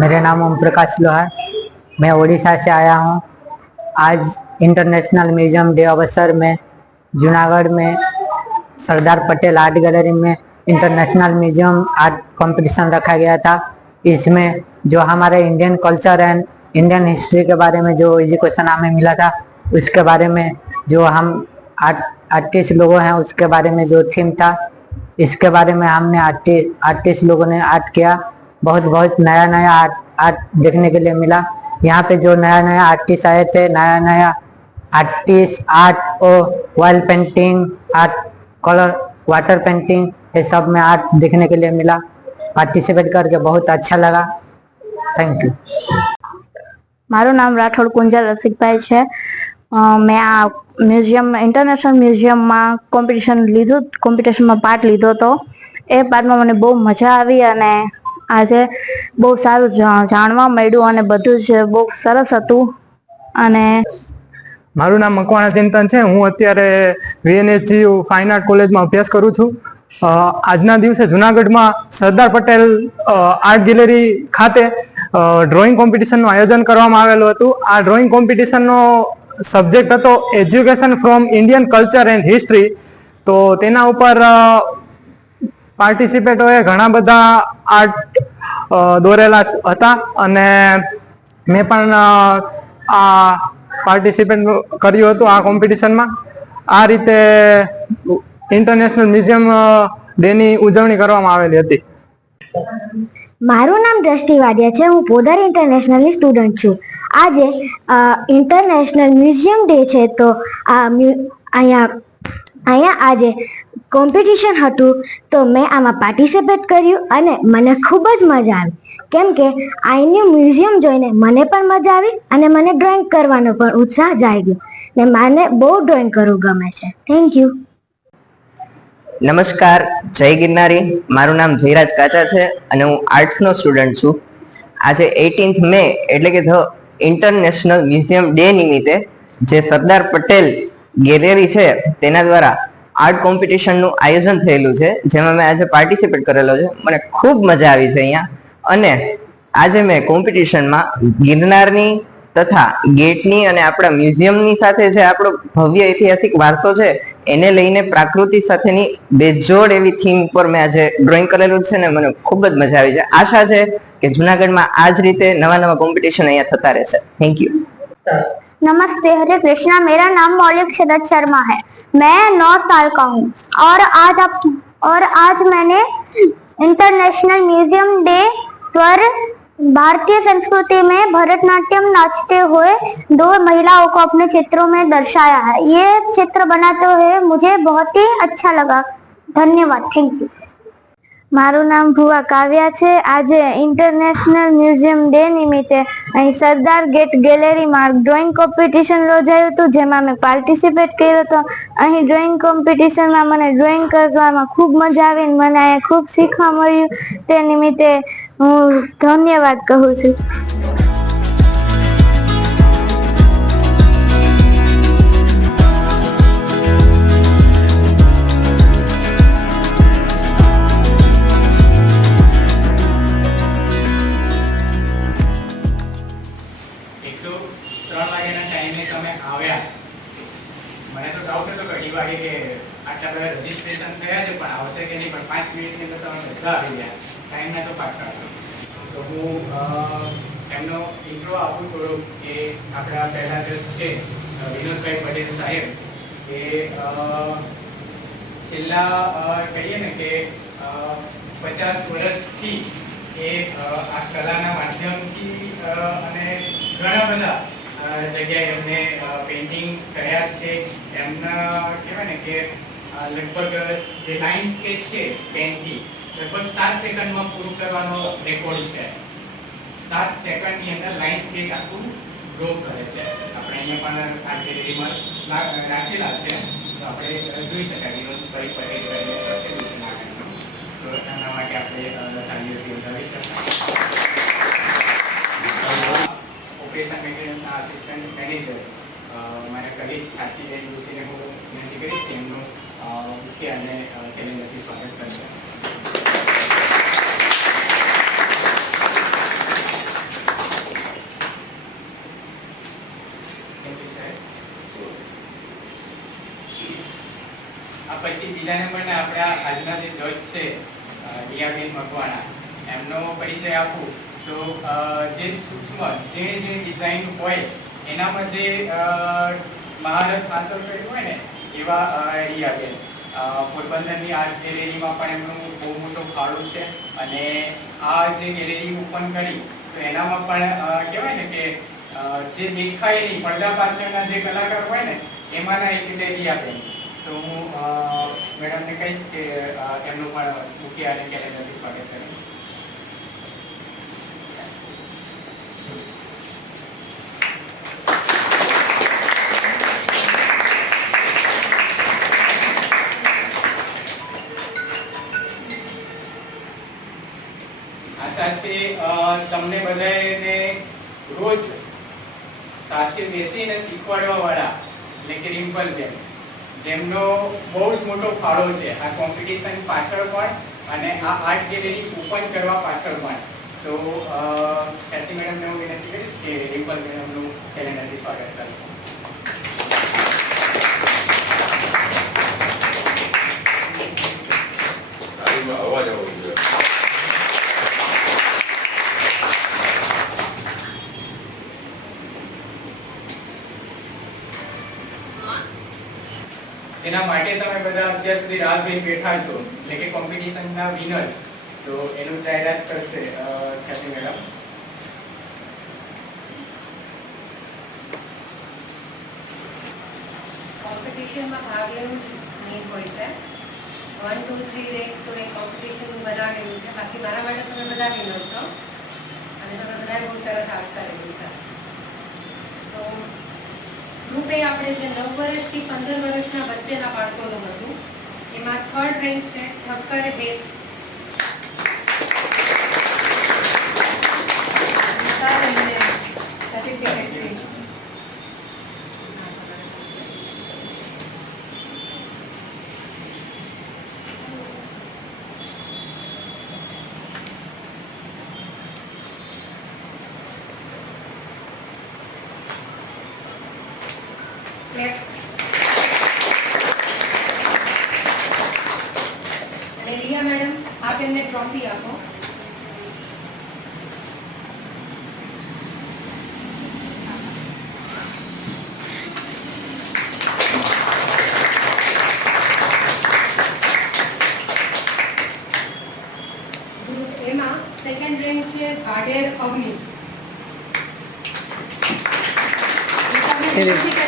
मेरा नाम ओम प्रकाश लोहार। मैं उड़ीसा से आया हूँ। आज इंटरनेशनल म्यूज़ियम डे अवसर में जूनागढ़ में सरदार पटेल आर्ट गैलरी में इंटरनेशनल म्यूज़ियम आर्ट कंपटीशन रखा गया था। इसमें जो हमारे Indian culture and Indian history के बारे में जो एजुकेशन हमें मिला था, उसके बारे में जो हम आर्ट, आर्टिस्ट लोगों हैं, उसके बारे में जो थीम था, इसके बारे में हमने आर्टिस्ट आर्टिस्ट लोगों ने आर्ट किया। बहुत बहुत नया नया आर्ट आर्ट देखने के लिए मिला यहाँ पे जो नया नया आर्टिस्ट आए थे नया नया आर्टिस्ट आर्ट और oil painting art colour water painting ये सब में आर्ट देखने के लिए मिला पार्टिसिपेट करके बहुत अच्छा लगा थैंक यू મારું નામ રાઠોડ કુંજલ રસિકભાઈ છે અ, મેં આ મ્યુઝિયમ ઇન્ટરનેશનલ મ્યુઝિયમમાં કોમ્પિટિશન લીધું કોમ્પિટિશનમાં પાર્ટ લીધો હતો એ પાર્ટમાં મને બહુ મજા આવી અને આજે બહુ સારું જાણવા મળ્યું અને બધું જ બહુ સરસ હતું. અને મારું નામ મકવાણા ચિંતન છે. હું અત્યારે વીએનએસજી ફાઇન આર્ટ કોલેજમાં અભ્યાસ કરું છું. આજના દિવસે જુનાગઢમાં સરદાર પટેલ આર્ટ ગેલેરી ખાતે ડ્રોઈંગ કોમ્પિટિશનનું આયોજન કરવામાં આવેલું હતું. આ ડ્રોઈંગ કોમ્પિટિશનનો સબ્જેક્ટ હતો education from Indian culture and history તો તેના ઉપર પાર્ટિસિપેટોએ ઘણા બધા આર્ટ દોરેલા હતા અને મેં પણ આ પાર્ટિસિપેટ કર્યું હતું આ કોમ્પિટિશનમાં આ રીતે ઇન્ટરનેશનલ મ્યુઝિયમ ડેની ઉજવણી કરવામાં આવેલી હતી. મારું નામ દ્રષ્ટિ વાડિયા છે, હું પોદર ઇન્ટરનેશનલની સ્ટુડન્ટ છું. આજે ઇન્ટરનેશનલ મ્યુઝિયમ ડે છે, તો આ અહીંયા અહીંયા આજે કોમ્પિટિશન હતું તો મેં આમાં પાર્ટિસિપેટ કર્યું અને મને ખૂબ જ મજા આવી. કેમ કે ન્યુ મ્યુઝિયમ જોઈને મને પણ મજા આવી અને મને ડ્રોઈંગ કરવાનો પણ ઉત્સાહ જાગ્યો. ને મને બહુ ડ્રોઈંગ કરવું ગમે છે. થેન્ક યુ નમસ્કાર, જય ગિરનારી. મારું નામ જયરાજ કાચા છે અને હું આર્ટ્સનો સ્ટુડન્ટ છું. આજે એઇટીન્થ મે એટલે કે ધ ઇન્ટરનેશનલ મ્યુઝિયમ ડે નિમિત્તે જે સરદાર પટેલ ગેલેરી છે તેના દ્વારા આર્ટ કોમ્પિટિશનનું આયોજન થયેલું છે, જેમાં મેં આજે પાર્ટિસિપેટ કરેલો છે. મને ખૂબ મજા આવી છે અહીંયા. અને આજે મેં કોમ્પિટિશનમાં ગિરનારની તથા ગેટની અને આપણા મ્યુઝિયમની સાથે જે આપણો ભવ્ય ઐતિહાસિક વારસો છે, એને લઈને પ્રાકૃતિ સાથેની બેજોડ એવી થીમ પર મેં આજે ડ્રોઈંગ કરેલું છે ને મને ખૂબ જ મજા આવી છે. આશા છે કે જુનાગઢમાં આ જ રીતે નવા નવા કોમ્પિટિશન અહીંયા થતા રહેશે. થેન્ક યુ नमस्ते, हरे कृष्णा, मेरा नाम मौलिक शरद शर्मा है। मैं नौ साल का हूँ और आज आप, और आज मैंने इंटरनेशनल म्यूज़ियम डे पर भारतीय संस्कृति में भरतनाट्यम नाचते हुए दो महिलाओं को अपने चित्रों में दर्शाया है। ये चित्र बनाते हुए मुझे बहुत ही अच्छा लगा। धन्यवाद। थैंक यू મારું નામ ભુવા કાવ્યા છે. આજે ઇન્ટરનેશનલ મ્યુઝિયમ ડે નિમિત્તે અહીં સરદાર ગેટ ગેલેરીમાં ડ્રોઈંગ કોમ્પિટિશન યોજાયું હતું, જેમાં મેં પાર્ટિસિપેટ કર્યો હતો. અહીં ડ્રોઈંગ કોમ્પિટિશનમાં મને ડ્રોઈંગ કરવામાં ખૂબ મજા આવી મને અહીંયા ખૂબ શીખવા મળ્યું. તે નિમિત્તે હું ધન્યવાદ કહું છું. આવ્યા. મને તો ડાઉટ હતો ઘણી વાગે કે આટલા બધા રજીસ્ટ્રેશન થયા છે, પણ આવશે કે નહીં, પણ પાંચ મિનિટની અંદર તમે બધા આવી ગયા. ટાઈમના તો પાક્કા તો હું એમનો ઇન્ટ્રો આપું થોડો કે આપણા પહેલા જે છે વિનોદભાઈ પટેલ સાહેબ, એ છેલ્લા કહીએ ને કે પચાસ વર્ષથી એ આ કલાના માધ્યમથી અને ઘણા બધા જગ્યાએ એમને પેઇન્ટિંગ કર્યા છે. એમના, કહેવાય ને કે લગભગ, જે લાઇન સ્કેચ છે પેનથી લગભગ સાત સેકન્ડમાં પૂરું કરવાનો રેકોર્ડ છે. સાત સેકન્ડની અંદર લાઇન સ્કેચ આખું ડ્રો કરે છે. આપણે અહીંયા પણ આ ગેલેરીમાં રાખેલા છે. તો આપણે જોઈ શકાય વિનોદભાઈ પટેલ કરીને લખેલું છે. તો એના માટે આપણે તાલીઓથી તાળીઓથી શકાય. ઓપરેશન મેન્ટેનન્સના આસિસ્ટન્ટ મેનેજર મારા કલીગ ખાતીબેન જોશીને હું વિનંતી કરીશ કે એમનું મુખ્ય અને કેલેન્ડરથી સ્વાગત કરશે પછી બીજા નંબરના આપણા આજના જે જજ છે રિયાબેન મકવાણા, એમનો પરિચય આપું. તો જે સૂક્ષ્મ, જે જે ડિઝાઇન હોય, એનામાં જે મહારથ હાંસલ કર્યું હોય ને, એવા રિયાબેન પોરબંદરની આર્ટ ગેલેરીમાં પણ એમનું બહુ મોટો ફાળો છે અને આ જે ગેલેરી ઓપન કરી, તો એનામાં પણ કહેવાય ને કે જે દેખાય નહીં પડદા પાછળના જે કલાકાર હોય ને, એમાંના એક રિયાબેન તો હું મેડમને કહીશ કે એમનું પણ મુખ્ય અને કેલેન્ડરથી સ્વાગત કરું. તમને બધાને રોજ સાથે બેસીને શીખવાડવા વાળા એટલે કે રિમ્પલ બેન જેમનો બહુ જ મોટો ફાળો છે. આ કોમ્પિટિશન પાછળ પણ અને આ આર્ટ ગેલેરી ઓપન કરવા પાછળ પણ. તો ખ્યાતિ મેડમને હું વિનંતી કરીશ કે રિમ્પલ મેડમનું કેલેન્ડરથી સ્વાગત કરશે. અવાજ આવવો જોઈએ જેના માટે તમે બધા અત્યાર સુધી રાહ જોઈ બેઠા છો, એટલે કે કોમ્પિટિશનના વિનર્સ તો એનું જાહેરાત કરશે ખ્યાતિ મેડમ. કોમ્પિટિશનમાં ભાગ લેવું જ મેઇન હોય છે. વન ટુ થ્રી રેક તો એક કોમ્પિટિશન બનાવેલું છે. બાકી મારા માટે તમે બધા વિનર છો. અને તમે બધા બહુ સરસ આર્ટ કરેલું છે. સો ગ્રુપે આપણે જે નવ વર્ષથી પંદર વર્ષના વચ્ચેના બાળકોનું હતું, એમાં થર્ડ રેન્ક છે ઠક્કર હેત comigo. Ele...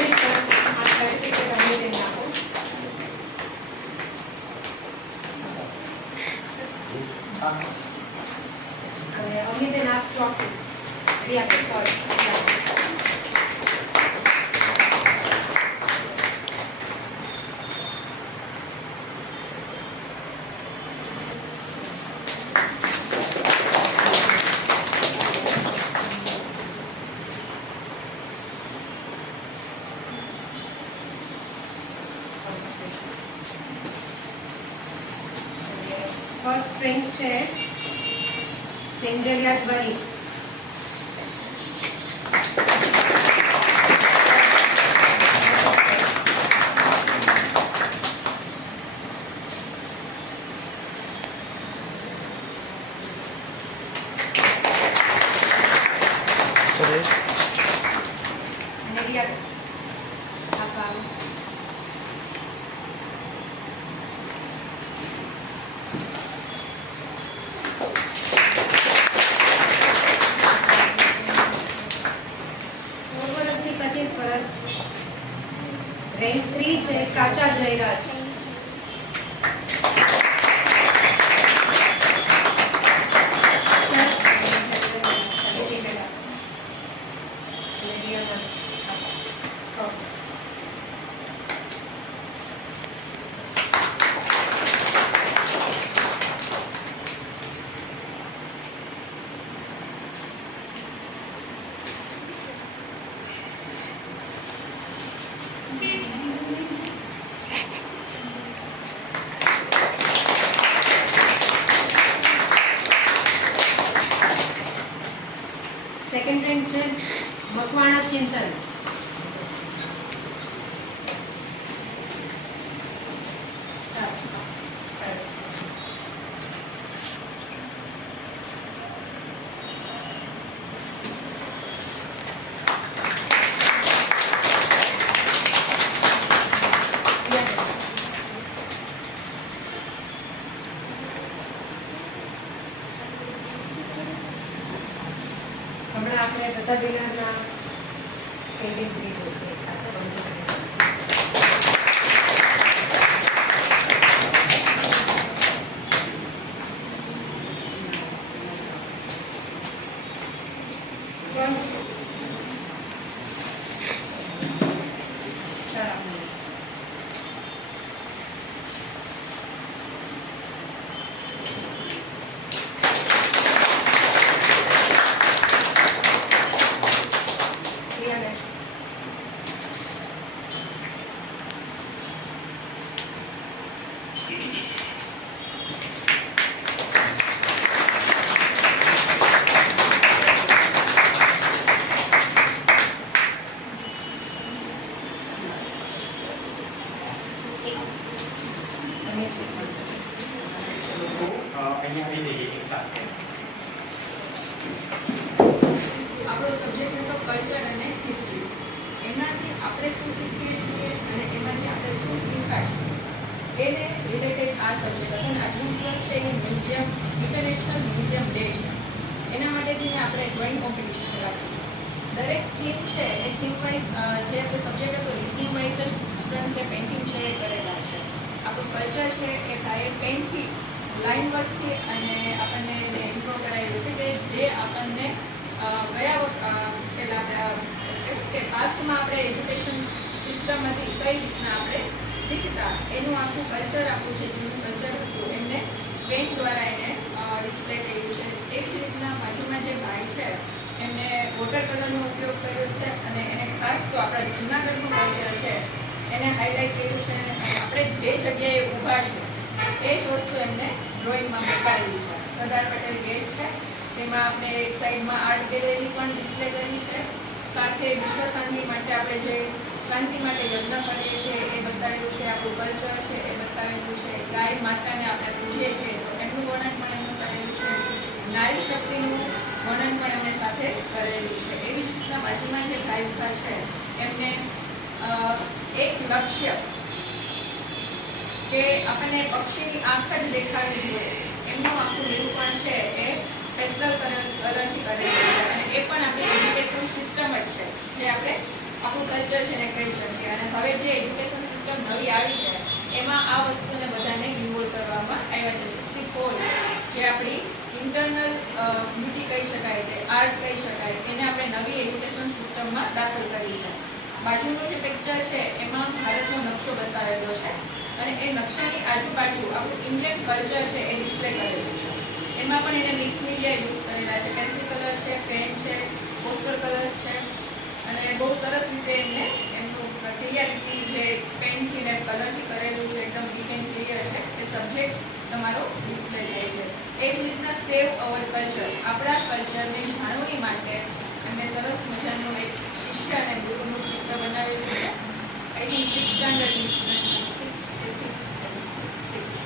ફર્સ્ટ રેન્ક છે. સેન્જરિયા ધ્વની છે એ થીમ વાઇઝ જે આપણો સબ્જેક્ટ હતો એ થીમ વાઇઝ જ સ્ટુડન્ટ્સે પેઇન્ટિંગ છે એ કરેલા છે. આપણું કલ્ચર છે એ ડાયરેક્ટ પેઇન્ટથી લાઇન વર્કથી અને આપણને ઇમ્પ્રૂવ કરાવ્યું છે કે જે આપણને ગયા વખત પહેલાં આપણે, કે પાસ્ટમાં આપણે એજ્યુકેશન સિસ્ટમમાંથી કઈ રીતના આપણે શીખતા એનું આખું કલ્ચર આપણું જે જૂનું કલ્ચર હતું એમને પેઇન્ટ દ્વારા એને ડિસ્પ્લે કર્યું છે. એ જ રીતના બાજુમાં જે ભાઈ છે એમને વોટર કલરનો ઉપયોગ કર્યો છે અને એને ખાસ તો આપણા જૂનાગઢનું કલ્ચર છે, એને હાઇલાઇટ કર્યું છે આપણે જે જગ્યાએ ઊભા છે, એ જ વસ્તુ એમને ડ્રોઈંગમાં બતાવેલી છે. સરદાર પટેલ ગેટ છે, તેમાં આપણે એક સાઈડમાં આર્ટ ગેલેરી પણ ડિસ્પ્લે કરી છે. સાથે વિશ્વ શાંતિ માટે આપણે જે શાંતિ માટે યજ્ઞ કરીએ છીએ એ બતાવેલું છે આપણું કલ્ચર છે એ બતાવેલું છે ગાય માતાને આપણે પૂજીએ છીએ તો એમનું વર્ણન પણ એમનું કરેલું છે નારી શક્તિનું વર્ણન પણ એમને સાથે કરેલું છે એવી જ રીતના બાજુમાં જે ભાઈ ઊભા છે એમને અ, એક લક્ષ્ય કે આપણને પક્ષીની આંખ જ દેખાડવી જોઈએ. એમનું આખું નિરૂપણ છે એ પેસ્ટલ કલર કલરથી કરેલું છે. અને એ પણ આપણી એજ્યુકેશન સિસ્ટમ જ છે, જે આપણે આપણું કલ્ચર છે એને કહી શકીએ. અને હવે જે એજ્યુકેશન સિસ્ટમ નવી આવી છે, એમાં આ વસ્તુને બધાને ઇન્વોલ્વ કરવામાં આવ્યા છે. સિક્સટી ફોર જે આપણી ઇન્ટરનલ બ્યુટી કહી શકાય કે આર્ટ કહી શકાય, એને આપણે નવી એજ્યુકેશન સિસ્ટમમાં દાખલ કરી છે. બાજુનું જે પિક્ચર છે, એમાં ભારતનો નકશો બતાવેલો છે. અને એ નકશાની આજુબાજુ આપણું ઇન્ડિયન કલ્ચર છે, એ ડિસ્પ્લે કરેલું છે. એમાં પણ એને મિક્સ મીડિયા યુઝ કરેલા છે. પેન્સિલ કલર છે પેન છે પોસ્ટર કલર્સ છે. અને બહુ સરસ રીતે એમને એમનું ક્લિયરિટી જે પેનથી ને કલરથી કરેલું છે, એકદમ નીટ એન્ડ ક્લિયર છે, એ સબ્જેક્ટ તમારો ડિસ્પ્લે થાય છે. એ જ રીતના સેવ અવર કલ્ચર આપણા કલ્ચરને જાળવણી માટે એમને સરસ મજાનું એક શિષ્ય અને ગુરુનું ચિત્ર બનાવેલું છે આઈ થિંક સિક્સ સ્ટાન્ડર્ડની સ્ટુડન્ટ સિક્સ સિક્સ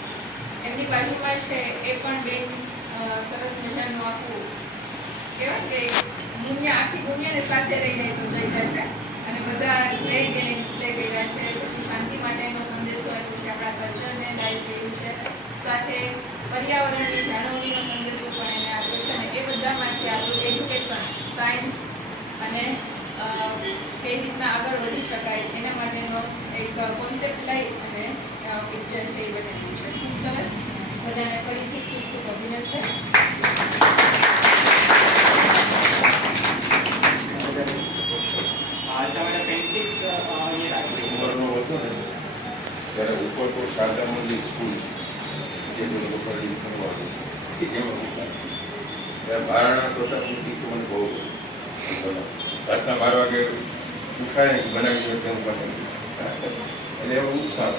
એમની બાજુમાં છે, એ પણ બેન સરસ મજાનું આખું કહેવાય કે દુનિયા આખી દુનિયાને સાથે લઈને તો જઈ છે. અને બધા ફ્લેગ એને ડિસ્પ્લે કર્યા છે, પછી શાંતિ માટેનો સંદેશો આપ્યો છે, આપણા કલ્ચરને લાઈવ કર્યું છે. સાથે પર્યાવરણની જાળવણીનો સંદેશો પણ એને આપ્યો છે અને એ બધામાંથી આપણું એજ્યુકેશન સાયન્સ અને કઈ રીતના આગળ વધી શકાય એના માટેનો એક કોન્સેપ્ટ લઈ અને પિક્ચર છે એ બનાવ્યું છે. ખૂબ સરસ. બધાને ફરીથી ખૂબ ખૂબ અભિનંદન. ત્યારે ઉપરકોટ શારદા મંદિર સ્કૂલ જે બધું પકડી કરવાનું એમાં હતા ત્યારે બારણા તો મને બહુ ગમે. રાતના બાર વાગે ઉઠાડે બનાવી દે માટે એટલે એવો ઉત્સાહ.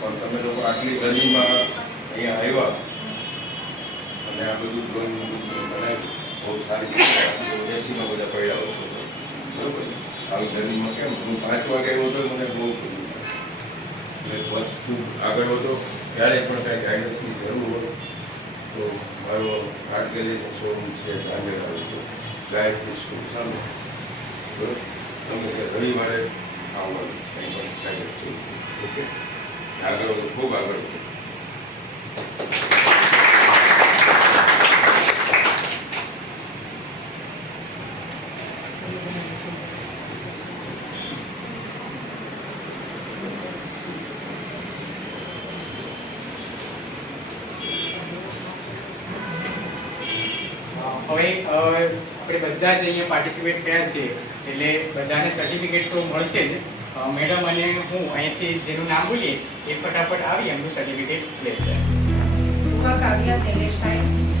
પણ તમે લોકો આટલી ગરમીમાં અહીંયા આવ્યા, અને આ બધું ડ્રોઈંગ બનાવ્યું, બહુ સારી રીતે એસીમાં બધા પડ્યા છો. બરોબર? આવી ગરમીમાં કેમ? હું પાંચ વાગે આવ્યો તો મને બહુ એટલે ખૂબ આગળ વધો. ક્યારે પણ કાંઈ ગાઈડન્સની જરૂર હોય. તો મારો આર્ટ શોરૂમ છે, ગાંધીનગર ગાયત્રી સ્કૂલ, સામે. બરોબર? તમે રવિવારે આવવાનું, કંઈ પણ ગાઈડન્સ છે. ઓકે? આગળ ખૂબ આગળ વધો હવે અ, આપણે બધા જ અહીંયા પાર્ટિસિપેટ થયા છીએ. એટલે બધાને સર્ટિફિકેટ તો મળશે જ. મેડમ અને હું અહીંયાથી જેનું નામ બોલીએ એ ફટાફટ આવી એમનું સર્ટિફિકેટ લેશે. કાવ્યા શૈલેષભાઈ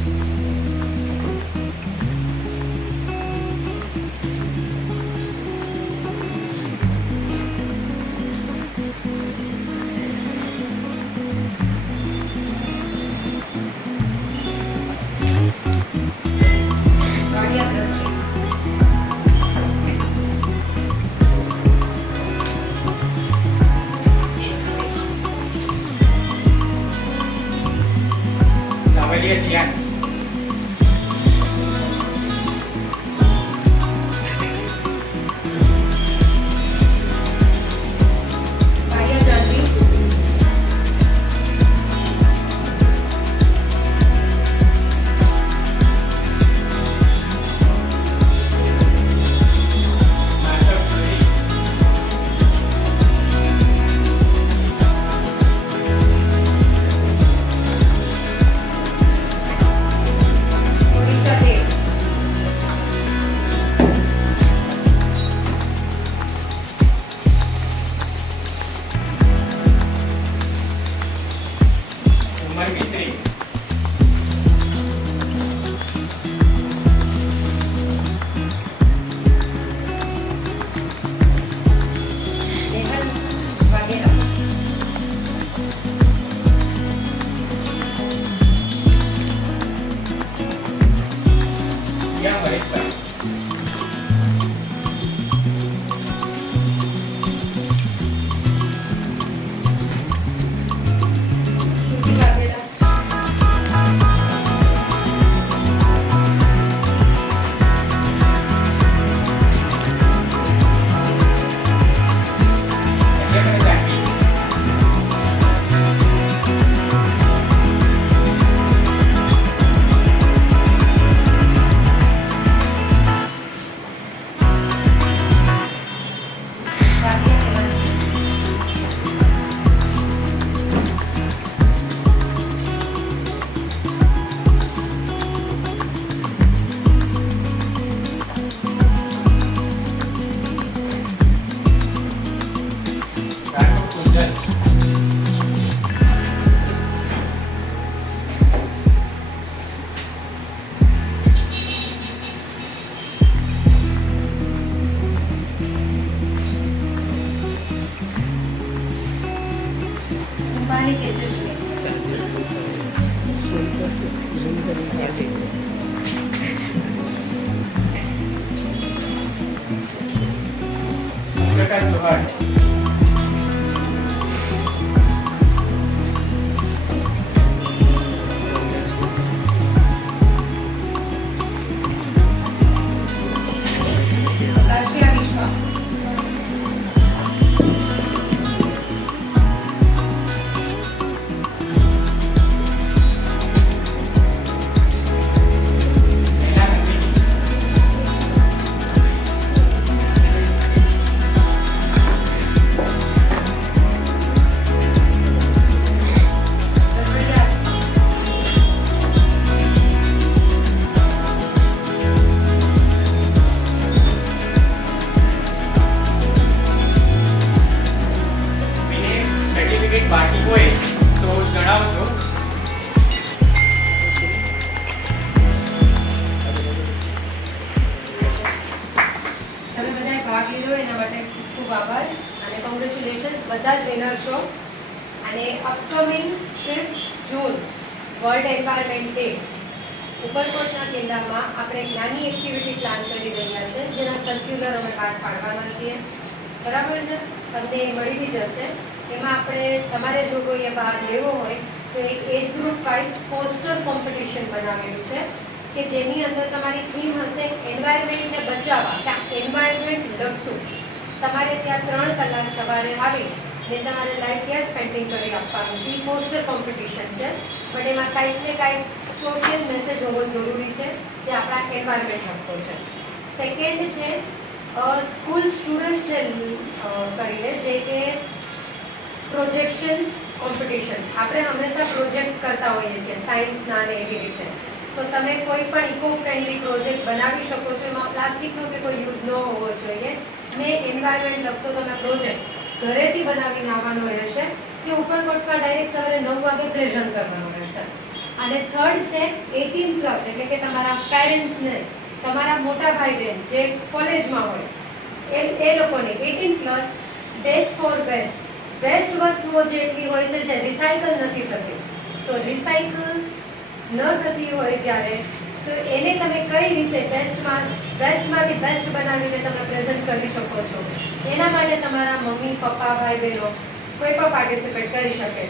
લીધો એના માટે ખૂબ ખૂબ આભાર અને કોંગ્રેચ્યુલેશન્સ બધા જ વિનર છો. અને upcoming fifth June World Environment Day ઉપરકોટના કિલ્લામાં આપણે એક નાની એક્ટિવિટી પ્લાન કરી રહ્યા છે, જેના સર્ક્યુલર અમે બહાર પાડવાના છીએ. બરાબર છે? તમને એ મળી બી જશે. એમાં આપણે તમારે જો કોઈએ ભાગ લેવો હોય, તો એક age group wise poster competition બનાવેલું છે. કે જેની અંદર તમારી થીમ હશે એન્વાયરમેન્ટને બચાવવા એન્વાયરમેન્ટ લગતું. તમારે ત્યાં ત્રણ કલાક સવારે આવી ને તમારે લાઈફ ત્યાં જ પેન્ટિંગ કરી આપવાનું છે. પોસ્ટર કોમ્પિટિશન છે. પણ એમાં કાંઈક ને કાંઈક સોશિયલ મેસેજ હોવો જરૂરી છે, જે આપણા એન્વાયરમેન્ટ લગતો છે. સેકન્ડ છે સ્કૂલ સ્ટુડન્ટ્સને કરીને જે કે પ્રોજેક્શન કોમ્પિટિશન આપણે હંમેશા પ્રોજેક્ટ કરતા હોઈએ છીએ સાયન્સના ને એવી રીતે. સો તમે કોઈ પણ ઇકો ફ્રેન્ડલી પ્રોજેક્ટ બનાવી શકો છો. એમાં પ્લાસ્ટિકનો કે કોઈ યુઝ ન હોવો જોઈએ. ને એન્વાયરમેન્ટ લગતો તમે પ્રોજેક્ટ ઘરેથી બનાવીને આવવાનો રહેશે. જે ઉપરકોટમાં ડાયરેક્ટ સવારે નવ વાગે પ્રેઝન્ટ કરવાનો રહેશે. અને થર્ડ છે એટીન પ્લસ એટલે કે તમારા પેરેન્ટ્સને તમારા મોટા ભાઈ બહેન જે કોલેજમાં હોય, એ એ લોકોને eighteen plus best for best best વસ્તુઓ જેટલી હોય છે જે રિસાયકલ નથી થતી. તો રિસાયકલ ન થતી હોય જ્યારે તો એને તમે કઈ રીતે બેસ્ટમાં બેસ્ટમાંથી બેસ્ટ બનાવીને તમે પ્રેઝન્ટ કરી શકો છો? એના માટે તમારા મમ્મી પપ્પા ભાઈ બહેનો કોઈ પણ પાર્ટિસિપેટ કરી શકે છે.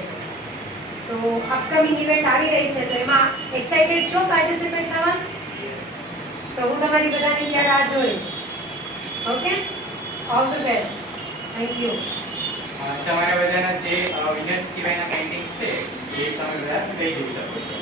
સો અપકમિંગ ઇવેન્ટ આવી રહી છે તો એમાં એક્સાઇટેડ છો પાર્ટિસિપેટ થવા? તો હું તમારી બધાને ત્યાં રાહ જોઈશ. Okay all the best thank you તમારા બધાના જે વિનર્સ સિવાયના પેઇન્ટિંગ્સ છે એ તમે બધા લઈ જઈ શકો છો.